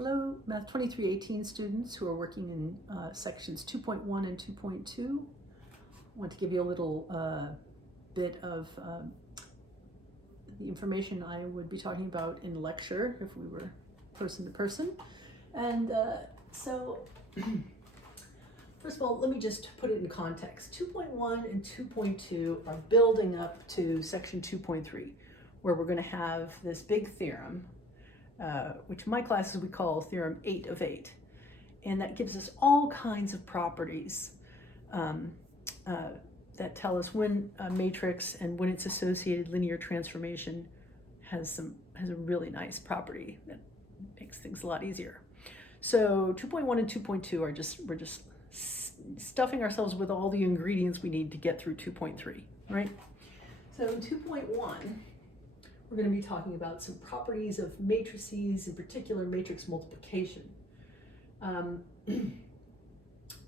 Hello, Math 2318 students who are working in sections 2.1 and 2.2. I want to give you a little bit of the information I would be talking about in lecture if we were person to person. And so, first of all, let me just put it in context. 2.1 and 2.2 are building up to section 2.3, where we're going to have this big theorem, which in my classes we call theorem 8 of 8. And that gives us all kinds of properties that tell us when a matrix and when its associated linear transformation has a really nice property that makes things a lot easier. So 2.1 and 2.2 are we're just stuffing ourselves with all the ingredients we need to get through 2.3, right? So in 2.1, we're going to be talking about some properties of matrices, in particular matrix multiplication.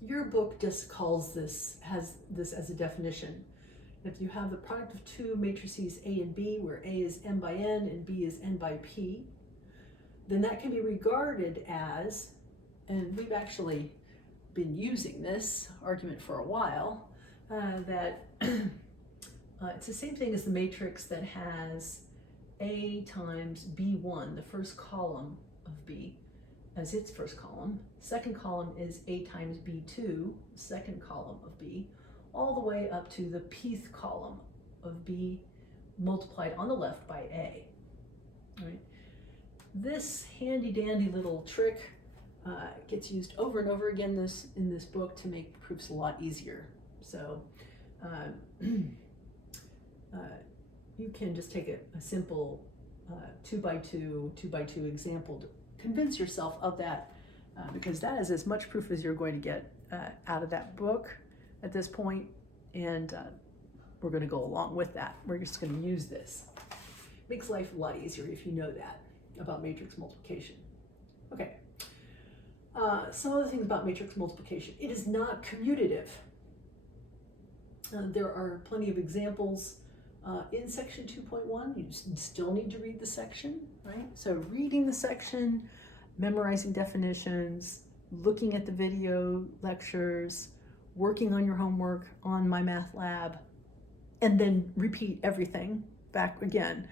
Your book just has this as a definition. If you have the product of two matrices A and B, where A is m by n and B is n by p, then that can be regarded as, and we've actually been using this argument for a while, that it's the same thing as the matrix that has A times B1, the first column of B, as its first column. Second column is A times B2, second column of B, all the way up to the pth column of B multiplied on the left by A. Right? This handy-dandy little trick gets used over and over again in this book to make proofs a lot easier. So you can just take a simple 2x2 example to convince yourself of that, because that is as much proof as you're going to get out of that book at this point, and we're going to go along with that. We're just going to use this. Makes life a lot easier if you know that about matrix multiplication. Okay, some other things about matrix multiplication. It is not commutative. There are plenty of examples in section 2.1. You still need to read the section, right? So reading the section, memorizing definitions, looking at the video lectures, working on your homework on my math lab, and then repeat everything back again.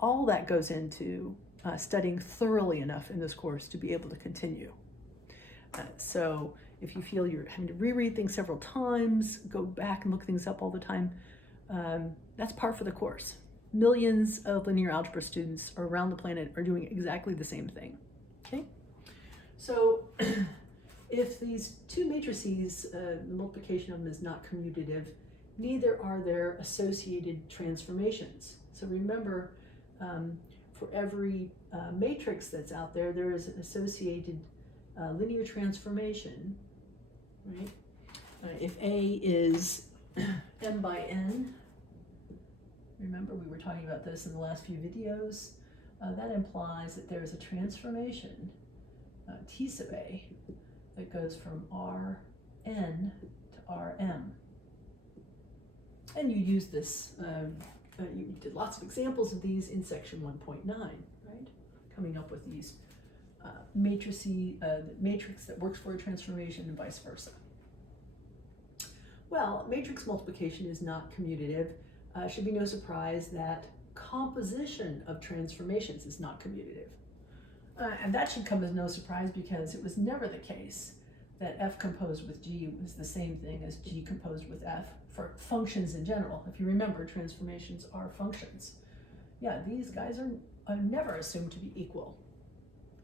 All that goes into studying thoroughly enough in this course to be able to continue. So if you feel you're having to reread things several times, go back and look things up all the time, that's par for the course. Millions of linear algebra students around the planet are doing exactly the same thing. Okay, so if these two matrices, the multiplication of them is not commutative, neither are their associated transformations. So remember, for every matrix that's out there, there is an associated linear transformation, right? If A is m by n, remember we were talking about this in the last few videos, that implies that there is a transformation, T sub A, that goes from Rn to Rm. And you use this, you did lots of examples of these in section 1.9, right? Coming up with these matrix that works for a transformation and vice versa. Well, matrix multiplication is not commutative. Should be no surprise that composition of transformations is not commutative. And that should come as no surprise, because it was never the case that f composed with g was the same thing as g composed with f for functions in general. If you remember, transformations are functions. Yeah, these guys are never assumed to be equal.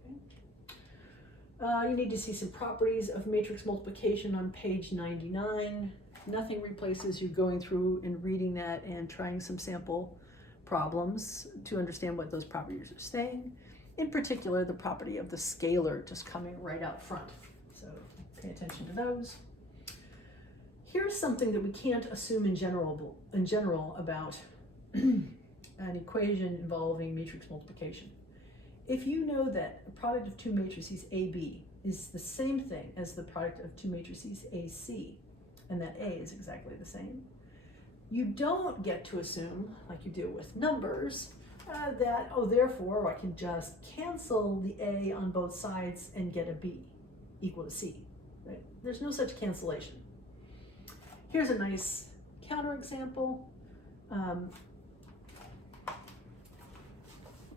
Okay. You need to see some properties of matrix multiplication on page 99. Nothing replaces you going through and reading that and trying some sample problems to understand what those properties are saying. In particular, the property of the scalar just coming right out front. So pay attention to those. Here's something that we can't assume in general about an equation involving matrix multiplication. If you know that the product of two matrices AB is the same thing as the product of two matrices AC, and that A is exactly the same, you don't get to assume, like you do with numbers, therefore I can just cancel the A on both sides and get a B equal to C. Right? There's no such cancellation. Here's a nice counterexample.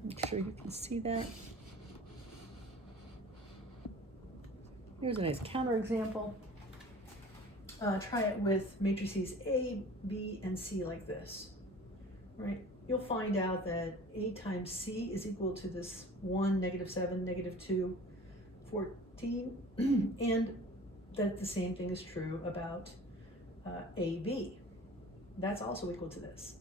Make sure you can see that. Here's a nice counterexample. Try it with matrices A, B, and C like this, right? You'll find out that A times C is equal to this 1, -7, -2, 14, and that the same thing is true about AB. That's also equal to this.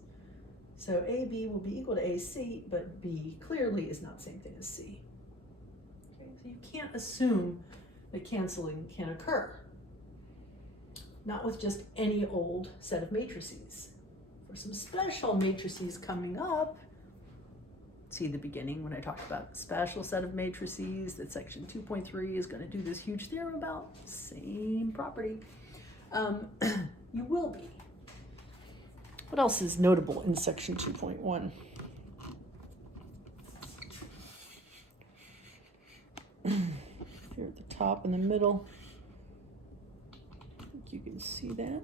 So AB will be equal to AC, but B clearly is not the same thing as C. Okay, so you can't assume that canceling can occur. Not with just any old set of matrices. For some special matrices coming up, see the beginning when I talked about the special set of matrices that section 2.3 is going to do this huge theorem about, same property, you will be. What else is notable in section 2.1? Here at the top in the middle, I think you can see that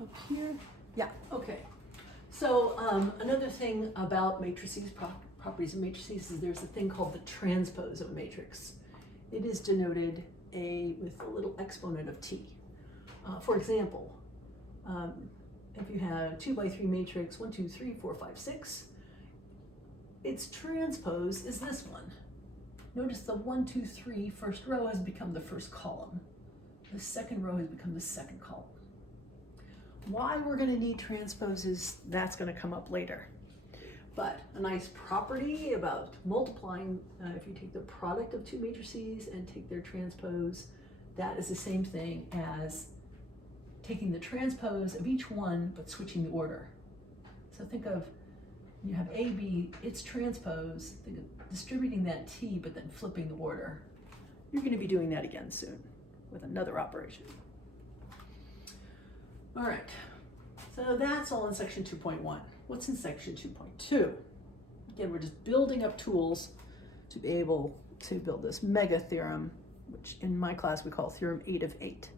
up here. Yeah, okay. So another thing about matrices, properties of matrices, is there's a thing called the transpose of a matrix. It is denoted with a little exponent of t. For example, if you have a 2 by 3 matrix, 1, 2, 3, 4, 5, 6, its transpose is this one. Notice the 1, 2, 3 first row has become the first column. The second row has become the second column. Why we're going to need transposes, that's going to come up later. But a nice property about multiplying, if you take the product of two matrices and take their transpose, that is the same thing as taking the transpose of each one but switching the order. So think of, you have AB, its transpose, think of distributing that T but then flipping the order. You're going to be doing that again soon with another operation. All right, so that's all in section 2.1. What's in section 2.2? Again, we're just building up tools to be able to build this mega theorem, which in my class we call theorem 8 of 8.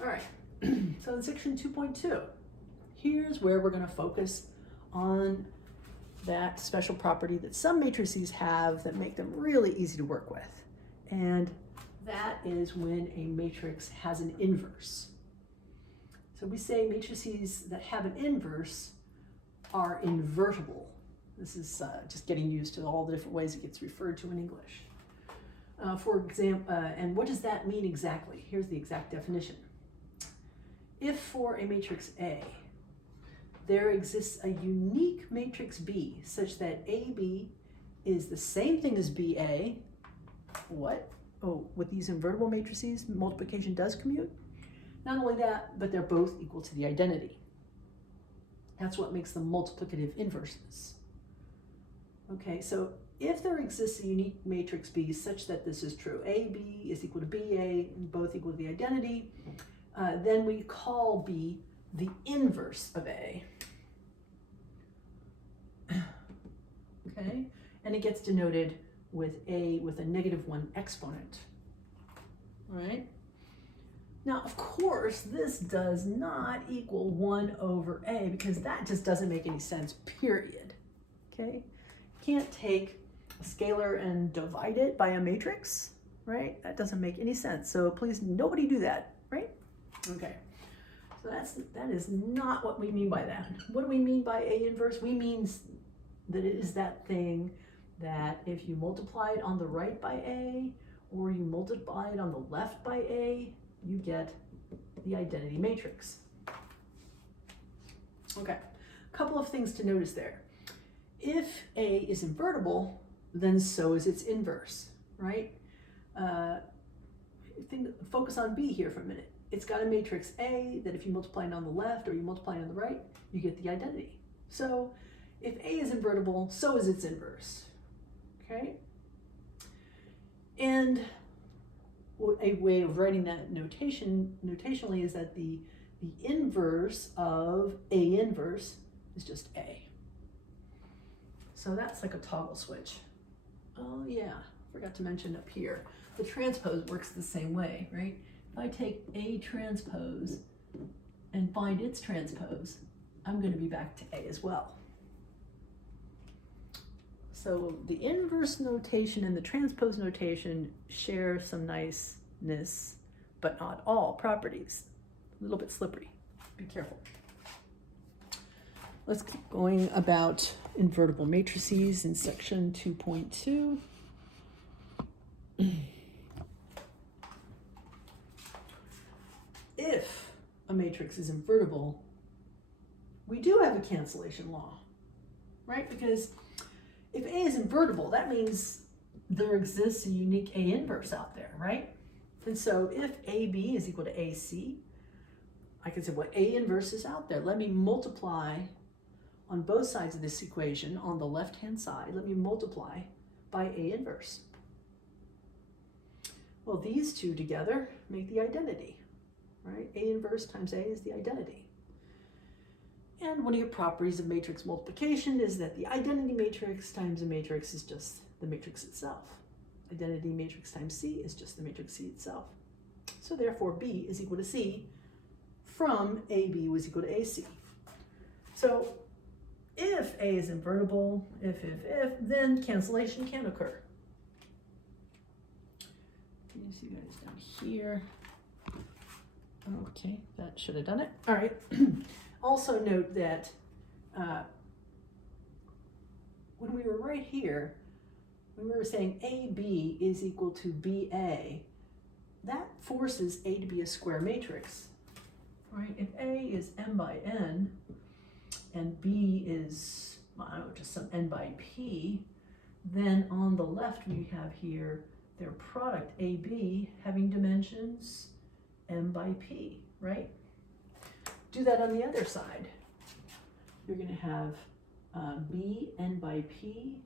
All right, so in section 2.2, here's where we're going to focus on that special property that some matrices have that make them really easy to work with. And that is when a matrix has an inverse. So we say matrices that have an inverse are invertible. This is just getting used to all the different ways it gets referred to in English. For example, and what does that mean exactly? Here's the exact definition. If for a matrix A, there exists a unique matrix B such that AB is the same thing as BA, what? Oh, with these invertible matrices, multiplication does commute. Not only that, but they're both equal to the identity. That's what makes them multiplicative inverses. Okay, so if there exists a unique matrix B such that this is true, AB is equal to BA, and both equal to the identity, then we call B the inverse of A. Okay, and it gets denoted with A with a -1 exponent. All right. Now, of course, this does not equal 1 over A because that just doesn't make any sense, period. Okay? You can't take a scalar and divide it by a matrix, right? That doesn't make any sense. So please, nobody do that, right? Okay. So that is not what we mean by that. What do we mean by A inverse? We mean that it is that thing that if you multiply it on the right by A or you multiply it on the left by A, you get the identity matrix. Okay, a couple of things to notice there. If A is invertible, then so is its inverse, right? Focus on B here for a minute. It's got a matrix A that if you multiply it on the left or you multiply it on the right, you get the identity. So if A is invertible, so is its inverse, okay? And a way of writing that notationally is that the inverse of A inverse is just A. So that's like a toggle switch. Oh yeah, forgot to mention up here, the transpose works the same way, right? If I take A transpose and find its transpose, I'm going to be back to A as well. So the inverse notation and the transpose notation share some niceness, but not all properties. A little bit slippery. Be careful. Let's keep going about invertible matrices in section 2.2. If a matrix is invertible, we do have a cancellation law, right? Because if A is invertible, that means there exists a unique A inverse out there, right? And so if AB is equal to AC, I can say, well, A inverse is out there. Let me multiply on both sides of this equation. On the left-hand side, let me multiply by A inverse. Well, these two together make the identity, right? A inverse times A is the identity. And one of your properties of matrix multiplication is that the identity matrix times a matrix is just the matrix itself. Identity matrix times C is just the matrix C itself. So therefore, B is equal to C from AB was equal to AC. So if A is invertible, if, then cancellation can occur. Can you see guys down here? Okay, that should have done it. All right. Also note that when we were right here, when we were saying AB is equal to BA, that forces A to be a square matrix, right? If A is m by n and B is, well, I don't know, just some n by p, then on the left we have here their product AB having dimensions m by p, right? Do that on the other side. You're going to have B n by p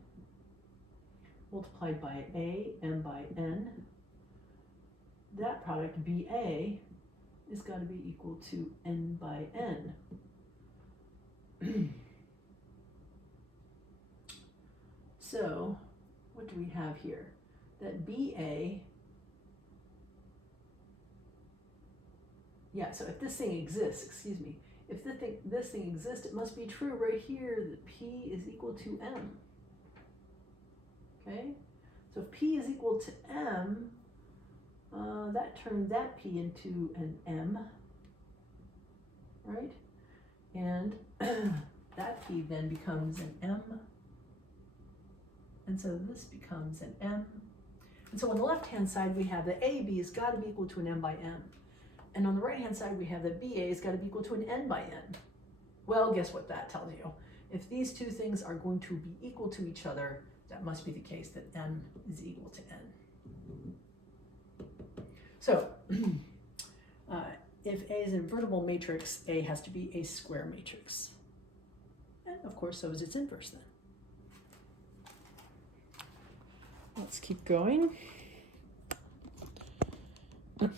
multiplied by A m by n. That product BA is got to be equal to n by n. So what do we have here? That BA, yeah, so if this thing exists, excuse me, if this thing exists, it must be true right here that P is equal to M. Okay? So if P is equal to M, that turned that P into an M, right? And that P then becomes an M. And so this becomes an M. And so on the left-hand side, we have that AB has got to be equal to an M by M. And on the right-hand side, we have that BA has got to be equal to an N by N. Well, guess what that tells you? If these two things are going to be equal to each other, that must be the case that M is equal to N. So if A is an invertible matrix, A has to be a square matrix. And of course, so is its inverse then. Let's keep going. Right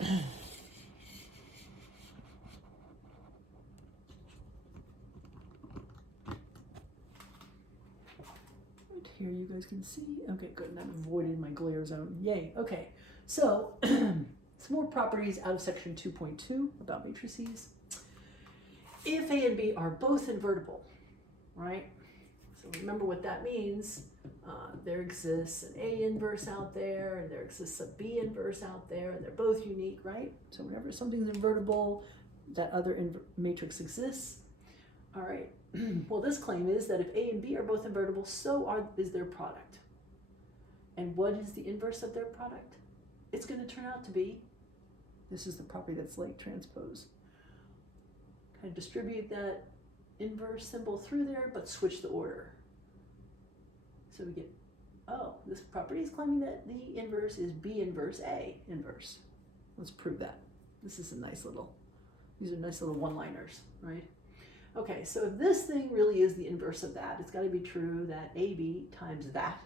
here you guys can see. Okay, good, and I've avoided my glare zone. Yay, okay. So some more properties out of section 2.2 about matrices. If A and B are both invertible, right? So remember what that means. There exists an A inverse out there, and there exists a B inverse out there, and they're both unique, right? So whenever something's invertible, that other matrix exists. All right. Well, this claim is that if A and B are both invertible, so is their product. And what is the inverse of their product? It's going to turn out to be, this is the property that's like transpose. Kind of distribute that inverse symbol through there, but switch the order. So we get, oh, this property is claiming that the inverse is B inverse A inverse. Let's prove that. This is a nice little, these are nice little one-liners, right? Okay, so if this thing really is the inverse of that, it's got to be true that AB times that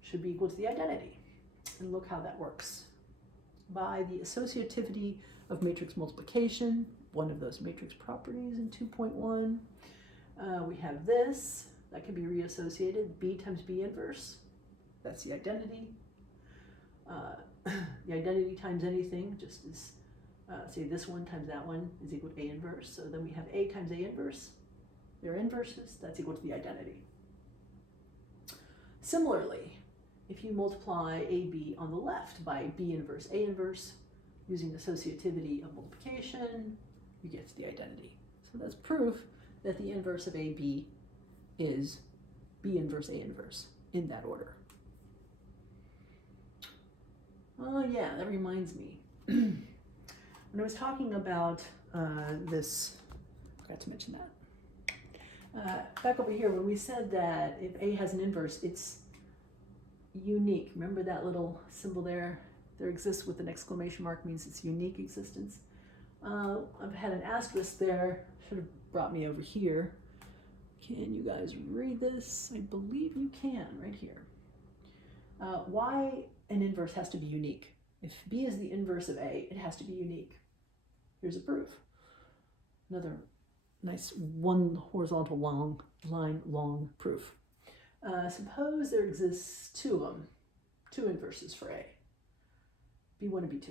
should be equal to the identity. And look how that works. By the associativity of matrix multiplication, one of those matrix properties in 2.1, we have this. that can be reassociated. B times B inverse, that's the identity. The identity times anything just is, say this one times that one is equal to A inverse. So then we have A times A inverse. They're inverses, that's equal to the identity. Similarly, if you multiply AB on the left by B inverse A inverse, using associativity of multiplication, you get to the identity. So that's proof that the inverse of AB is B inverse A inverse in that order. Oh yeah, that reminds me. When I was talking about this, I forgot to mention that. Back over here, when we said that if A has an inverse, it's unique. Remember that little symbol there? There exists with an exclamation mark means it's unique existence. I've had an asterisk there, should have brought me over here. Can you guys read this? I believe you can, right here. Why an inverse has to be unique. If B is the inverse of A, it has to be unique. Here's a proof. Another nice one horizontal long proof. Suppose there exists two of them, two inverses for A, B1 and B2.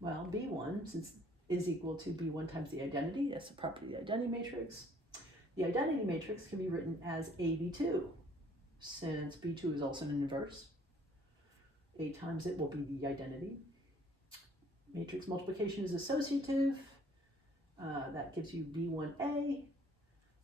Well, B1, since is equal to B1 times the identity, that's the property of the identity matrix. The identity matrix can be written as AB2, since B2 is also an inverse. A times it will be the identity. Matrix multiplication is associative. That gives you B1A,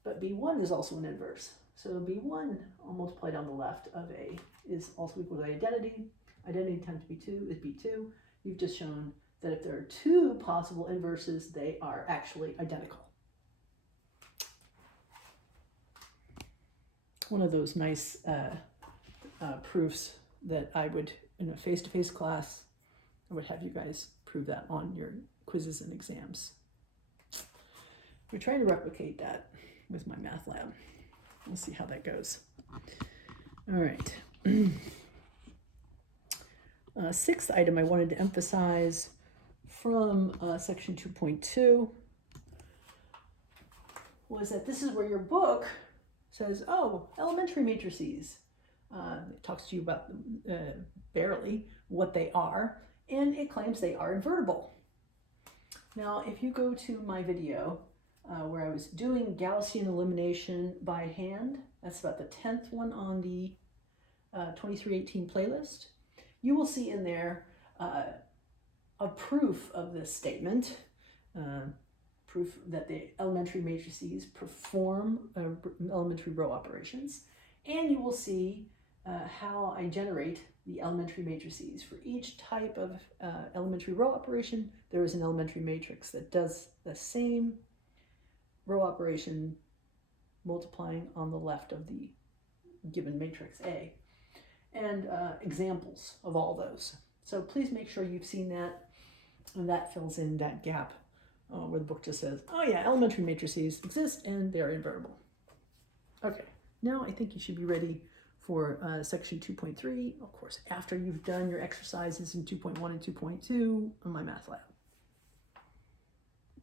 but B1 is also an inverse. So B1 multiplied on the left of A is also equal to identity. Identity times B2 is B2. You've just shown that if there are two possible inverses, they are actually identical. One of those nice proofs that I would, in a face-to-face class, I would have you guys prove that on your quizzes and exams. We're trying to replicate that with my math lab. We'll see how that goes. All right. Sixth item I wanted to emphasize from section 2.2 was that this is where your book says, oh, elementary matrices. It talks to you about barely what they are, and it claims they are invertible. Now, if you go to my video where I was doing Gaussian elimination by hand, that's about the 10th one on the 2318 playlist, you will see in there a proof of this statement, proof that the elementary matrices perform elementary row operations, and you will see how I generate the elementary matrices. For each type of elementary row operation, there is an elementary matrix that does the same row operation multiplying on the left of the given matrix A, and examples of all those. So please make sure you've seen that, and that fills in that gap where the book just says, oh yeah, elementary matrices exist and they're invertible. Okay, now I think you should be ready for section 2.3, of course, after you've done your exercises in 2.1 and 2.2 on my math lab.